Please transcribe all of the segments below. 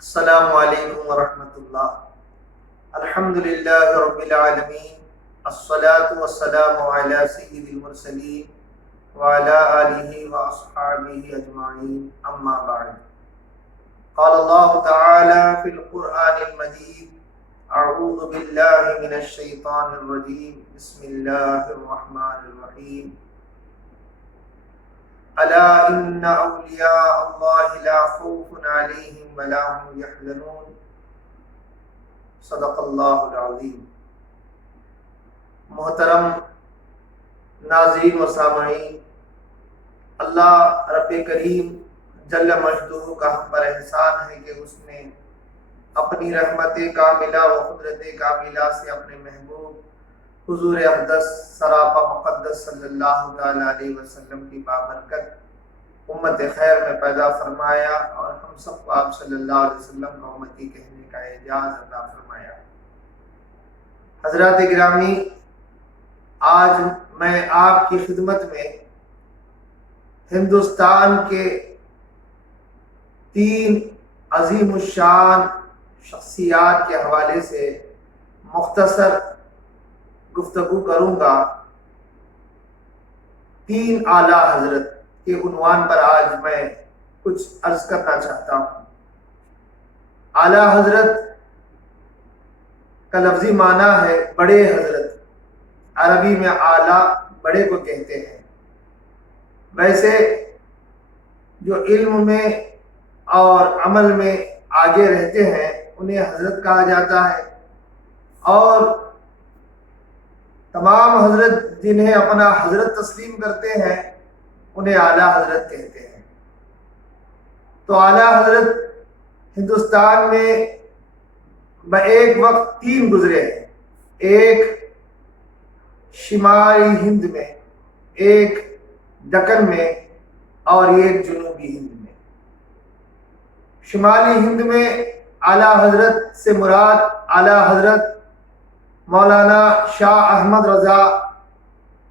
السلام علیکم ورحمۃ اللہ۔ الحمد للہ رب العالمین، الصلاۃ والسلام علی سید المرسلین وعلی آلہ واصحابہ اجمعین، اما بعد۔ قال اللہ تعالی فی القرآن المجید، اعوذ باللہ من الشیطان الرجیم، بسم اللہ الرحمن الرحیم۔ الا ان اولیاء اللہ لا خوف علیہم ولا هم یحزنون، صدق اللہ العظیم۔ محترم ناظرین و سامعین، اللہ رب کریم جل مجدہ کا ہم پر احسان ہے کہ اس نے اپنی رحمت کاملہ و قدرت کاملہ سے اپنے محبوب حضور اقدس سراپا مقدس صلی اللہ تعالی علیہ وسلم کی بابرکت امت خیر میں پیدا فرمایا، اور ہم سب کو آپ صلی اللہ علیہ وسلم کا امتی کہنے کا اعزاز عطا فرمایا۔ حضرات گرامی، آج میں آپ کی خدمت میں ہندوستان کے تین عظیم الشان شخصیات کے حوالے سے مختصر گفتگو کروں گا۔ تین اعلیٰ حضرت کے عنوان پر آج میں کچھ عرض کرنا چاہتا ہوں۔ اعلیٰ حضرت کا لفظی معنی ہے بڑے حضرت، عربی میں اعلیٰ بڑے کو کہتے ہیں۔ ویسے جو علم میں اور عمل میں آگے رہتے ہیں انہیں حضرت کہا جاتا ہے، اور تمام حضرت جنہیں اپنا حضرت تسلیم کرتے ہیں انہیں اعلیٰ حضرت کہتے ہیں۔ تو اعلیٰ حضرت ہندوستان میں ایک وقت تین گزرے ہیں، ایک شمالی ہند میں، ایک دکن میں، اور ایک جنوبی ہند میں۔ شمالی ہند میں اعلیٰ حضرت سے مراد اعلیٰ حضرت مولانا شاہ احمد رضا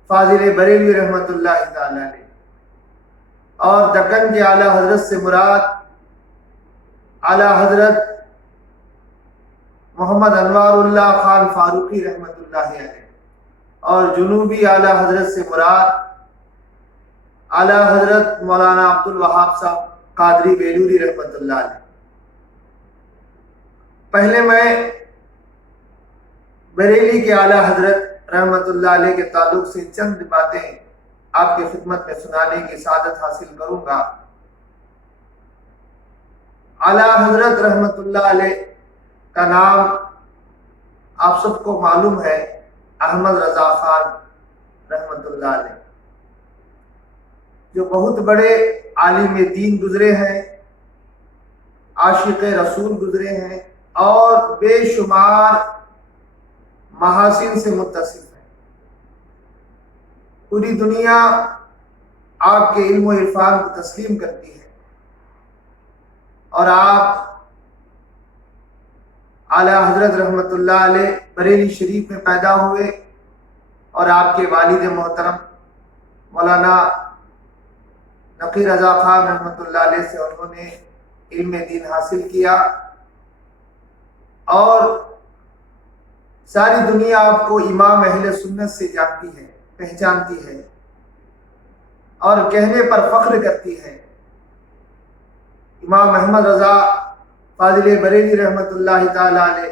فاضل بریلوی رحمۃ اللہ تعالی علیہ، اور دکن کے اعلیٰ حضرت سے مراد اعلیٰ حضرت محمد انوار اللہ خان فاروقی رحمۃ اللہ علیہ، اور جنوبی اعلیٰ حضرت سے مراد اعلیٰ حضرت مولانا عبد الوہاب صاحب قادری بیلوری رحمۃ اللہ علیہ۔ پہلے میں بریلی کے اعلیٰ حضرت رحمۃ اللہ علیہ کے تعلق سے چند باتیں آپ کی خدمت میں سنانے کی سعادت حاصل کروں گا۔ اعلیٰ حضرت رحمۃ اللہ علیہ کا نام آپ سب کو معلوم ہے، احمد رضا خان رحمۃ اللہ علیہ، جو بہت بڑے عالم دین گزرے ہیں، عاشق رسول گزرے ہیں، اور بے شمار محاسن سے متصف ہیں۔ پوری دنیا آپ کے علم و عرفان کو تسلیم کرتی ہے، اور آپ اعلیٰ حضرت رحمۃ اللہ علیہ بریلی شریف میں پیدا ہوئے، اور آپ کے والد محترم مولانا نقی رضا خان رحمۃ اللہ علیہ سے انہوں نے علم دین حاصل کیا، اور ساری دنیا آپ کو امام اہل سنت سے جانتی ہے، پہچانتی ہے، اور کہنے پر فخر کرتی ہے۔ امام احمد رضا فاضل بریلی رحمۃ اللہ تعالی علیہ،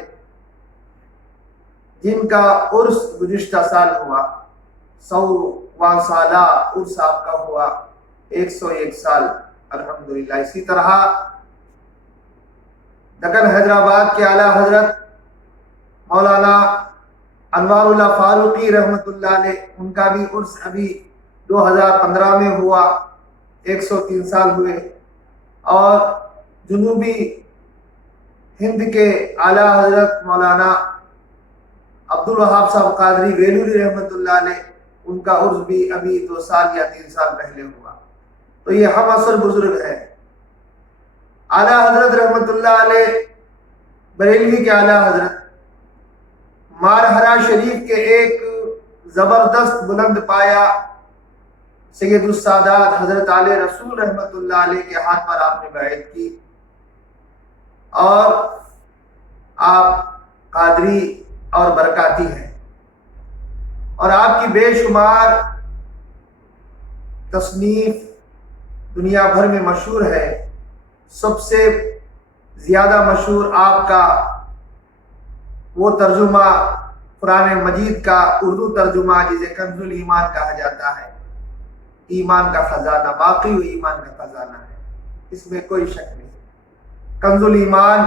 جن کا عرس گزشتہ سال ہوا، 100واں سالہ عرس آپ کا ہوا، 101 سال الحمدللہ۔ اسی طرح دکن حیدرآباد کے اعلیٰ حضرت مولانا انوار اللہ فاروقی رحمۃ اللہ علیہ، ان کا بھی عرس ابھی 2015 میں ہوا، 103 سال ہوئے۔ اور جنوبی ہند کے اعلیٰ حضرت مولانا عبد الوہاب صاحب قادری بیلوری رحمۃ اللہ علیہ، ان کا عرس بھی ابھی 2 سال یا 3 سال پہلے ہوا۔ تو یہ ہم عصر بزرگ ہے۔ اعلیٰ حضرت رحمۃ اللہ علیہ بریلوی کے اعلیٰ حضرت مارہرا شریف کے ایک زبردست بلند پایا سید السادات حضرت علی رسول رحمۃ اللہ علیہ کے ہاتھ پر آپ نے بیعت کی، اور آپ قادری اور برکاتی ہیں، اور آپ کی بے شمار تصنیف دنیا بھر میں مشہور ہے۔ سب سے زیادہ مشہور آپ کا وہ ترجمہ قرآن مجید کا اردو ترجمہ جسے کنز الایمان کہا جاتا ہے، ایمان کا خزانہ، باقی وہ ایمان کا خزانہ ہے، اس میں کوئی شک نہیں۔ کنز الایمان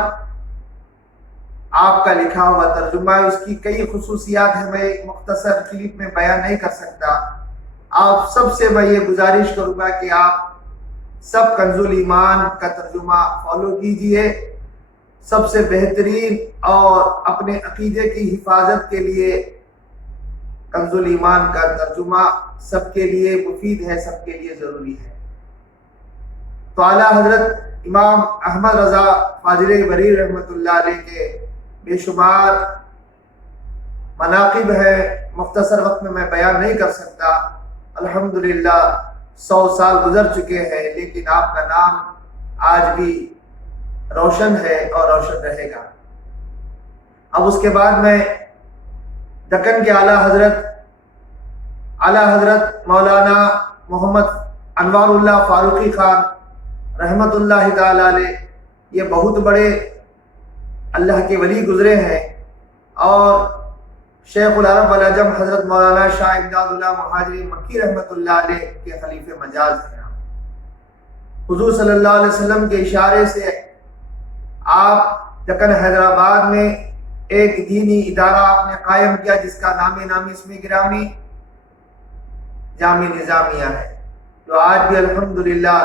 آپ کا لکھا ہوا ترجمہ ہے، اس کی کئی خصوصیات ہیں، میں ایک مختصر کلپ میں بیان نہیں کر سکتا۔ آپ سب سے میں یہ گزارش کروں گا کہ آپ سب کنز الایمان کا ترجمہ فالو کیجئے۔ سب سے بہترین اور اپنے عقیدے کی حفاظت کے لیے کنز الایمان کا ترجمہ سب کے لیے مفید ہے، سب کے لیے ضروری ہے۔ تو اعلیٰ حضرت امام احمد رضا فاضل بری رحمۃ اللہ علیہ کے بے شمار مناقب ہے، مختصر وقت میں بیان نہیں کر سکتا۔ الحمدللہ 100 سال گزر چکے ہیں، لیکن آپ کا نام آج بھی روشن ہے اور روشن رہے گا۔ اب اس کے بعد میں دکن کے اعلیٰ حضرت مولانا محمد انوار اللہ فاروقی خان رحمت اللہ تعالی علیہ، یہ بہت بڑے اللہ کے ولی گزرے ہیں، اور شیخ العرب والعجم حضرت مولانا شاہ امداد اللہ مہاجری مکی رحمت اللہ علیہ کے خلیفہ مجاز ہیں۔ حضور صلی اللہ علیہ وسلم کے اشارے سے آپ دکن حیدرآباد میں ایک دینی ادارہ آپ نے قائم کیا، جس کا نامی اسم گرامی جامع نظامیہ ہے، جو آج بھی الحمدللہ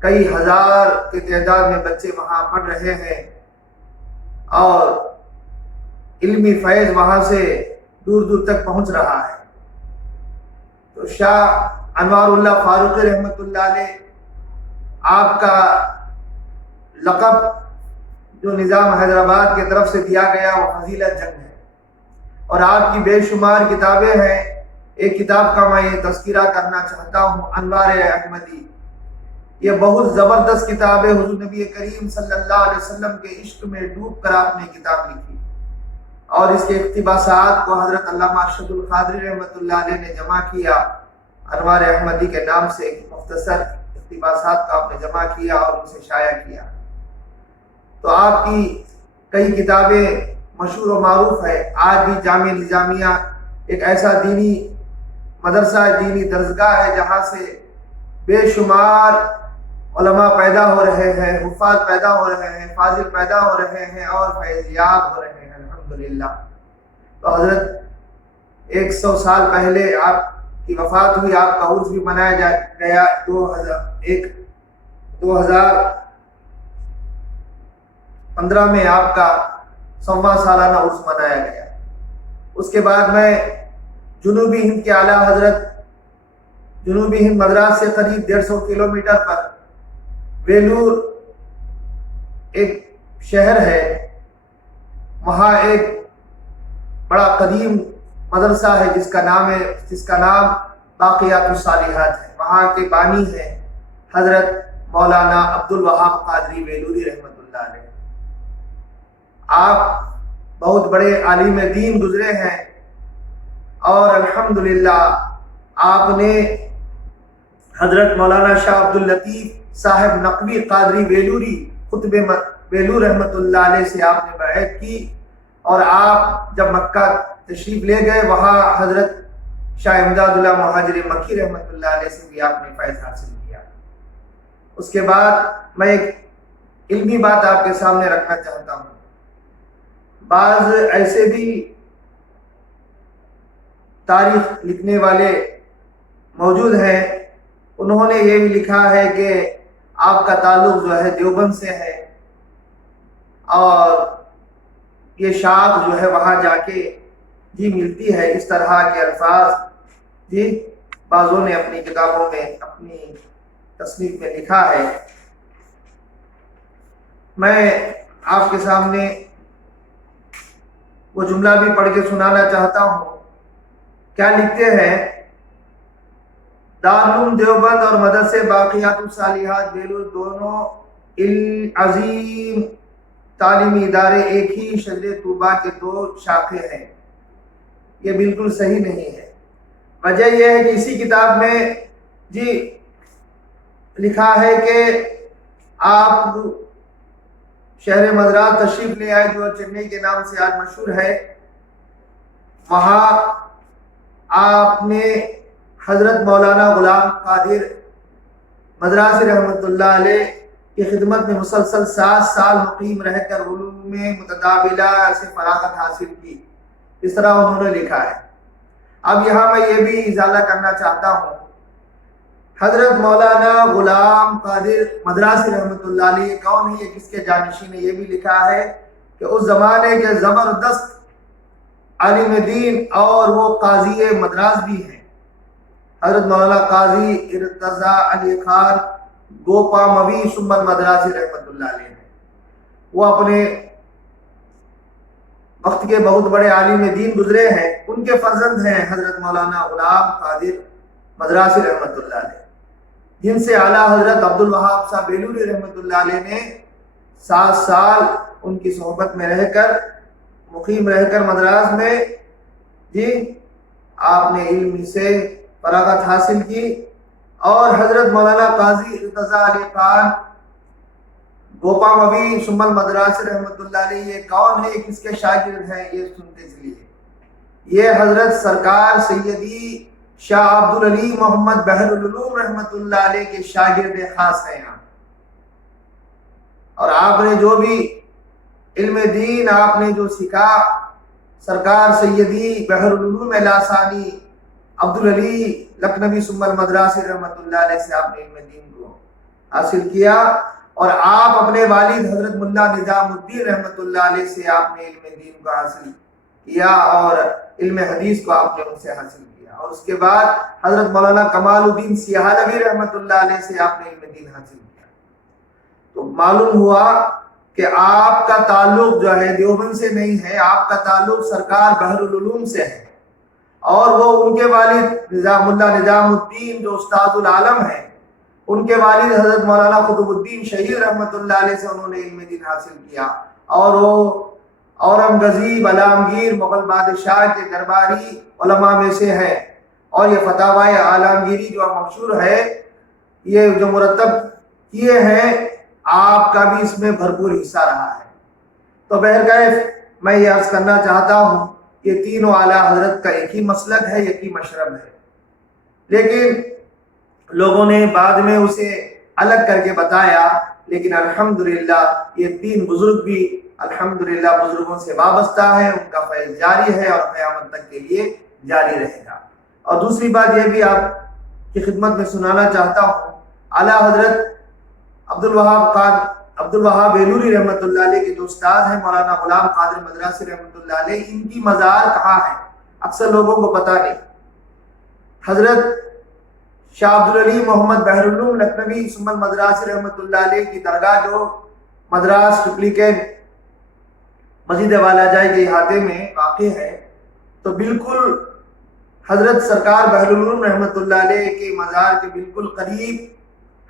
کئی ہزار کی تعداد میں بچے وہاں پڑھ رہے ہیں، اور علمی فیض وہاں سے دور دور تک پہنچ رہا ہے۔ تو شاہ انوار اللہ فاروقی رحمت اللہ علیہ، آپ کا لقب جو نظام حیدرآباد کی طرف سے دیا گیا وہ فضیلت جنگ ہے، اور آپ کی بے شمار کتابیں ہیں۔ ایک کتاب کا میں یہ تذکرہ کرنا چاہتا ہوں، انوار احمدی، یہ بہت زبردست کتاب ہے۔ حضور نبی کریم صلی اللہ علیہ وسلم کے عشق میں ڈوب کر آپ نے کتاب لکھی، اور اس کے اقتباسات کو حضرت علامہ ارشد القادری رحمت اللہ علیہ نے جمع کیا۔ انوار احمدی کے نام سے مختصر اقتباسات کا آپ نے جمع کیا اور ان سے شائع کیا۔ تو آپ کی کئی کتابیں مشہور و معروف ہے۔ آج بھی جامع نظامیہ ایک ایسا دینی مدرسہ، دینی درسگاہ ہے، جہاں سے بے شمار علماء پیدا ہو رہے ہیں، حفاظ پیدا ہو رہے ہیں، فاضل پیدا ہو رہے ہیں، اور فیض یاب ہو رہے ہیں الحمدللہ۔ تو حضرت 100 سال پہلے آپ کی وفات ہوئی، آپ کا عرس بھی منایا گیا 2015 میں آپ کا 100واں سالانہ عرس منایا گیا۔ اس کے بعد میں جنوبی ہند کے اعلیٰ حضرت، جنوبی ہند مدراس سے قریب 150 کلومیٹر پر ویلور ایک شہر ہے، وہاں ایک بڑا قدیم مدرسہ ہے جس کا نام باقیات الصالحات ہے۔ وہاں کے بانی ہیں حضرت مولانا عبد الوہاب قادری ویلوری رحمت اللہ علیہ۔ آپ بہت بڑے عالم دین گزرے ہیں، اور الحمدللہ آپ نے حضرت مولانا شاہ عبد اللطیف صاحب نقوی قادری ویلوری خطب ویلور رحمت اللہ علیہ سے آپ نے بیعت کی، اور آپ جب مکہ تشریف لے گئے، وہاں حضرت شاہ امداد اللہ مہاجری مکی رحمت اللہ علیہ سے بھی آپ نے فیض حاصل کیا۔ اس کے بعد میں ایک علمی بات آپ کے سامنے رکھنا چاہتا ہوں۔ بعض ایسے بھی تاریخ لکھنے والے موجود ہیں، انہوں نے یہ بھی لکھا ہے کہ آپ کا تعلق جو ہے دیوبند سے ہے، اور یہ شاخ جو ہے وہاں جا کے جی ملتی ہے، اس طرح کے الفاظ جی بعضوں نے اپنی کتابوں میں، اپنی تصنیف میں لکھا ہے۔ میں آپ کے سامنے وہ جملہ بھی پڑھ کے سنانا چاہتا ہوں۔ کیا لکھتے ہیں؟ دارالعلوم دیوبند اور مدرسے باقیات الصالحات ویلور دونوں عظیم تعلیمی ادارے ایک ہی شجر طوبہ کے دو شاخے ہیں، یہ بالکل صحیح نہیں ہے۔ وجہ یہ ہے کہ اسی کتاب میں جی لکھا ہے کہ آپ شہر مدراس تشریف لے آئے جو چنئی کے نام سے آج مشہور ہے، وہاں آپ نے حضرت مولانا غلام قادر مدراسی رحمۃ اللہ علیہ کی خدمت میں مسلسل 7 سال مقیم رہ کر علوم متداولہ سے فراغت حاصل کی، اس طرح انہوں نے لکھا ہے۔ اب یہاں میں یہ بھی ازالہ کرنا چاہتا ہوں، حضرت مولانا غلام قادر مدراسی رحمۃ اللہ علیہ کون ہے، یہ کس کے جانشین ہے، یہ بھی لکھا ہے کہ اس زمانے کے زبردست عالم دین اور وہ قاضی مدراس بھی ہیں، حضرت مولانا قاضی ارتضی علی خان گوپاموی سمن مدراسی رحمۃ اللہ علیہ ہیں۔ وہ اپنے وقت کے بہت بڑے عالم دین گزرے ہیں، ان کے فرزند ہیں حضرت مولانا غلام قادر مدراسی رحمۃ اللہ علیہ، جن سے اعلیٰ حضرت عبد الوہاب صاحب بیلوری رحمۃ اللہ علیہ نے 7 سال ان کی صحبت میں رہ کر مقیم رہ کر مدراس میں جی آپ نے علم سے فراغت حاصل کی۔ اور حضرت مولانا قاضی ارتضی علی خان گوپاموی سمن مدراسی رحمۃ اللہ علیہ یہ کون ہے، یہ کس کے شاگرد ہیں، یہ سنتے چلیے۔ یہ حضرت سرکار سیدی شاہ عبد العلی محمد بحر العلوم رحمۃ اللہ علیہ کے شاگرد خاص ہیں یہاں، اور آپ نے جو بھی علم دین آپ نے جو سیکھا، سرکار سیدی بحر العلوم لاسانی عبد العلی لکھنوی سمن مدراسی رحمۃ اللہ علیہ سے آپ نے علم دین کو حاصل کیا، اور آپ اپنے والد حضرت ملا نظام الدین رحمۃ اللہ علیہ سے آپ نے علم دین کو حاصل کیا، اور علم حدیث کو آپ نے ان سے حاصل کیا، اور اس کے بعد حضرت مولانا کمال الدین سیالوی رحمۃ اللہ علیہ سے آپ نے علم دین حاصل کیا۔ تو معلوم ہوا کہ آپ کا تعلق جو ہے دیوبند سے نہیں ہے، آپ کا تعلق سرکار بحر العلوم سے ہے، اور وہ ان کے والد نظام اللہ نظام الدین جو استاد العالم ہیں، ان کے والد حضرت مولانا قطب الدین شہید رحمۃ اللہ علیہ سے انہوں نے علم دین حاصل کیا، اور وہ اورنگزیب علامگیر مغل بادشاہ کے درباری علماء میں سے ہے، اور یہ فتاوی عالمگیری جو مشہور ہے، یہ جو مرتب کیے ہیں، آپ کا بھی اس میں بھرپور حصہ رہا ہے۔ تو بہرکیف میں یہ عرض کرنا چاہتا ہوں کہ تینوں اعلیٰ حضرت کا ایک ہی مسلک ہے، ایک ہی مشرب ہے، لیکن لوگوں نے بعد میں اسے الگ کر کے بتایا، لیکن الحمدللہ یہ 3 بزرگ بھی الحمدللہ بزرگوں سے وابستہ ہیں، ان کا فیض جاری ہے اور قیامت تک کے لیے جاری رہے گا۔ اور دوسری بات یہ بھی آپ کی خدمت میں سنانا چاہتا ہوں، اعلیٰ حضرت عبد الوہاب بیلوری رحمۃ اللہ علیہ کے جو استاد ہیں مولانا غلام قادر مدراسی رحمۃ اللہ علیہ، ان کی مزار کہاں ہے اکثر لوگوں کو پتہ نہیں۔ حضرت شاہ عبد العلی محمد بحر العلوم لکھنوی سمن مدراسی رحمۃ اللہ علیہ کی درگاہ جو مدراس ڈپلیکیٹ مسجد والا جائی کے احاطے میں واقع ہے، تو بالکل حضرت سرکار بحر العلوم رحمۃ اللہ علیہ کے مزار کے بالکل قریب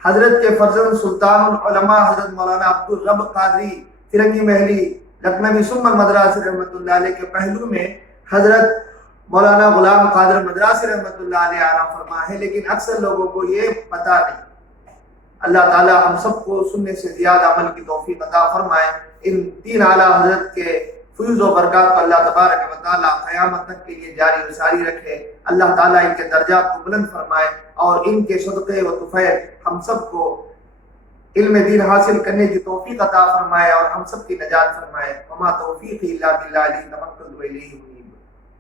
حضرت کے فرزند سلطان العلماء حضرت مولانا عبد الرب قادری فرنگی محلی لکھنوی سمن مدراسی رحمۃ اللہ علیہ کے پہلو میں حضرت مولانا غلام قادر مدراسی رحمۃ اللہ علیہ آرام فرما ہے، لیکن اکثر لوگوں کو یہ پتہ نہیں۔ اللہ تعالی ہم سب کو سننے سے زیادہ عمل کی توفیق عطا فرمائے۔ ان 3 اعلیٰ حضرت کے فیض و برکات کو اللہ تبارک و تعالی قیامت تک کے لیے جاری و ساری رکھے، اللہ تعالیٰ ان کے درجات کو بلند فرمائے، اور ان کے صدقے و طفیل ہم سب کو علم دین حاصل کرنے کی توفیق عطا فرمائے، اور ہم سب کی نجات فرمائے۔ وما توفیقی الا باللہ علیہ توکلت و الیہ